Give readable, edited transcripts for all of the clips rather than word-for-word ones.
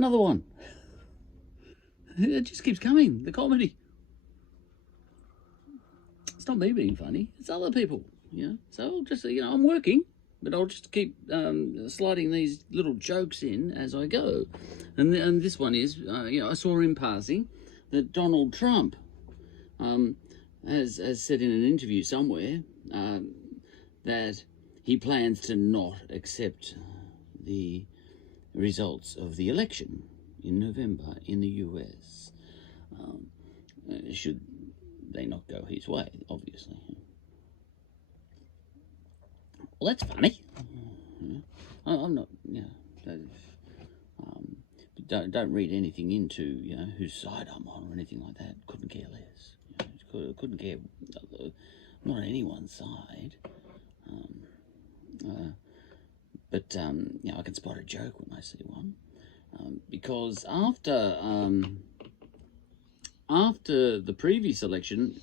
Another one. It just keeps coming, the comedy. It's not me being funny, it's other people, So I'll just, I'm working, but I'll just keep sliding these little jokes in as I go. And this one is, I saw in passing that Donald Trump has said in an interview somewhere that he plans to not accept the results of the election in November in the US. Should they not go his way, obviously. Well, that's funny. I'm not, don't read anything into, whose side I'm on or anything like that. Couldn't care less. Couldn't care. I'm not on anyone's side. But I can spot a joke when I see one. Because after the previous election,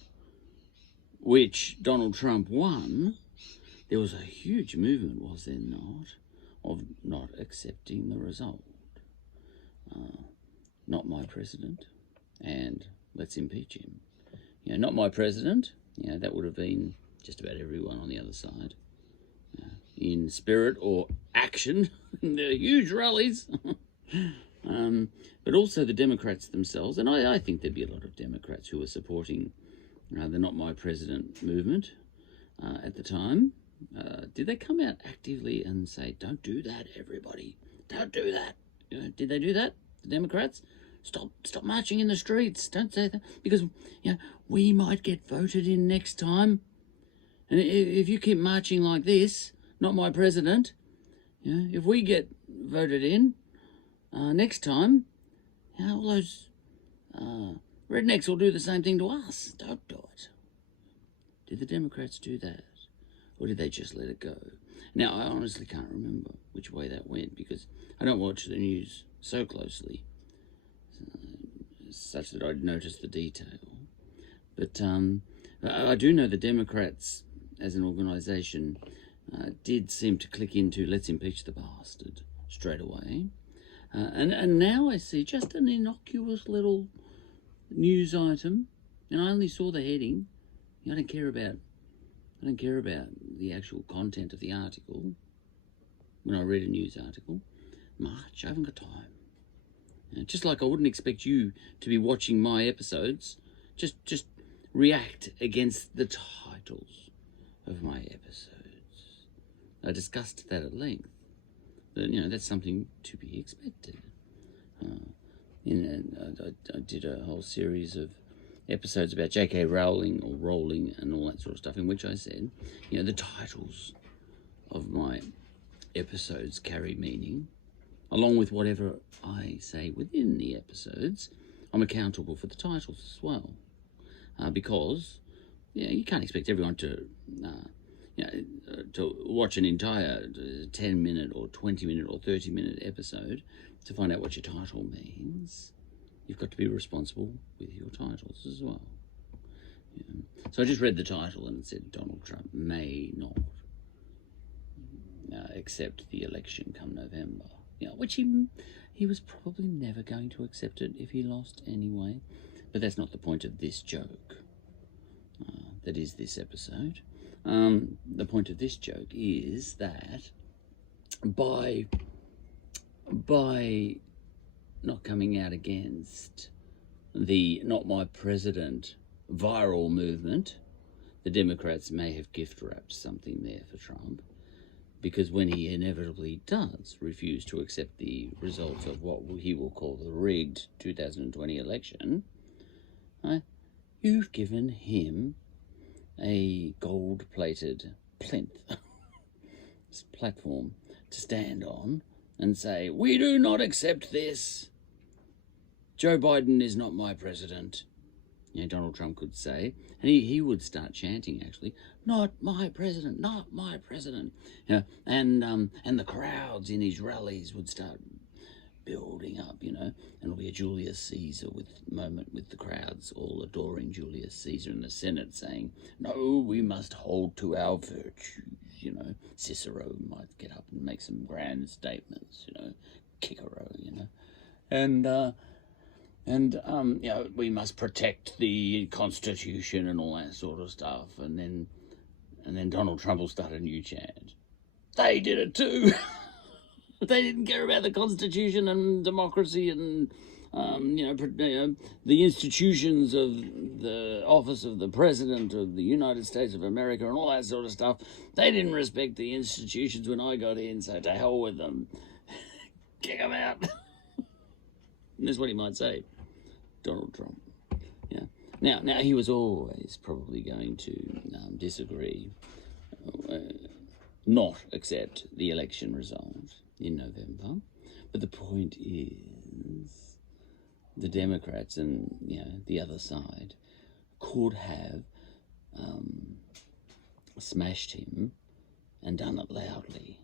which Donald Trump won, there was a huge movement, was there not, of not accepting the result. Not my president, and let's impeach him. Not my president, that would have been just about everyone on the other side. In spirit or action, they're huge rallies. But also the Democrats themselves, and I think there'd be a lot of Democrats who were supporting the Not My President movement at the time. Did they come out actively and say, don't do that, everybody, don't do that? Did they do that, the Democrats? Stop marching in the streets, don't say that, because we might get voted in next time. And if you keep marching like this, Not My President, if we get voted in next time, all those rednecks will do the same thing to us. Don't do it. Did the Democrats do that? Or did they just let it go? Now, I honestly can't remember which way that went because I don't watch the news so closely, such that I'd notice the detail. But I do know the Democrats, as an organisation, did seem to click into let's impeach the bastard straight away. And now I see just an innocuous little news item, and I only saw the heading. I don't care about the actual content of the article. When I read a news article, March, I haven't got time. Just like I wouldn't expect you to be watching my episodes, just react against the titles of my episodes. I discussed that at length. But, that's something to be expected. I did a whole series of episodes about J.K. Rowling or Rowling and all that sort of stuff, in which I said, the titles of my episodes carry meaning, along with whatever I say within the episodes. I'm accountable for the titles as well, because you can't expect everyone to watch an entire 10-minute or 20-minute or 30-minute episode to find out what your title means. You've got to be responsible with your titles as well. So I just read the title and it said Donald Trump may not accept the election come November. Which he was probably never going to accept it if he lost anyway. But that's not the point of this joke. That is this episode. The point of this joke is that by not coming out against the Not My President viral movement, the Democrats may have gift wrapped something there for Trump, because when he inevitably does refuse to accept the results of what he will call the rigged 2020 election, you've given him a gold-plated plinth platform to stand on and say, we do not accept this. Joe Biden is not my president. Donald Trump could say, and he would start chanting, actually, not my president, not my president. And the crowds in his rallies would start building up, and it'll be a Julius Caesar moment with the crowds all adoring Julius Caesar in the Senate saying, no, we must hold to our virtues. Cicero might get up and make some grand statements, Cicero, and you know, we must protect the Constitution and all that sort of stuff. And then Donald Trump will start a new chant. They did it too. They didn't care about the Constitution and democracy and the institutions of the office of the President of the United States of America and all that sort of stuff. They didn't respect the institutions when I got in, so to hell with them. Kick them out. And that's what he might say, Donald Trump. Yeah. Now he was always probably going to disagree, not accept the election result in November. But the point is, the Democrats and the other side could have smashed him and done it loudly,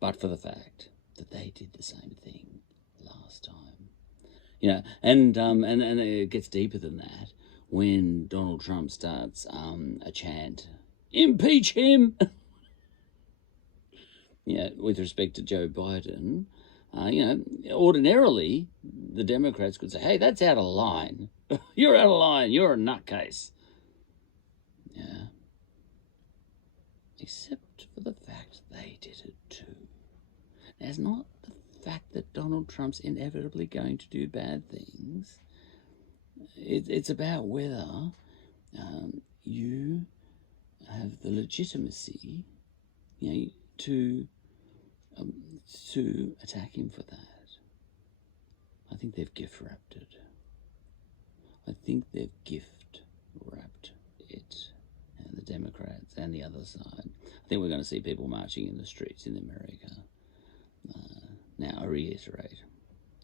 but for the fact that they did the same thing last time. And it gets deeper than that when Donald Trump starts a chant, impeach him. With respect to Joe Biden, ordinarily the Democrats could say, hey, that's out of line. You're out of line. You're a nutcase. Yeah. Except for the fact they did it too. Now, it's not the fact that Donald Trump's inevitably going to do bad things. It's about whether you have the legitimacy, to attack him for that. I think they've gift wrapped it. And the Democrats and the other side. I think we're going to see people marching in the streets in America. Now, I reiterate,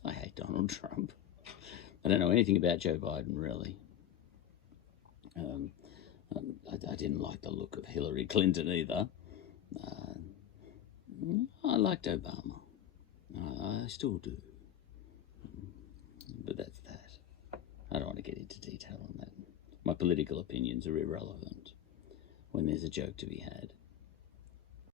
I hate Donald Trump. I don't know anything about Joe Biden, really. I didn't like the look of Hillary Clinton either. I liked Obama. I still do. But that's that. I don't want to get into detail on that. My political opinions are irrelevant when there's a joke to be had.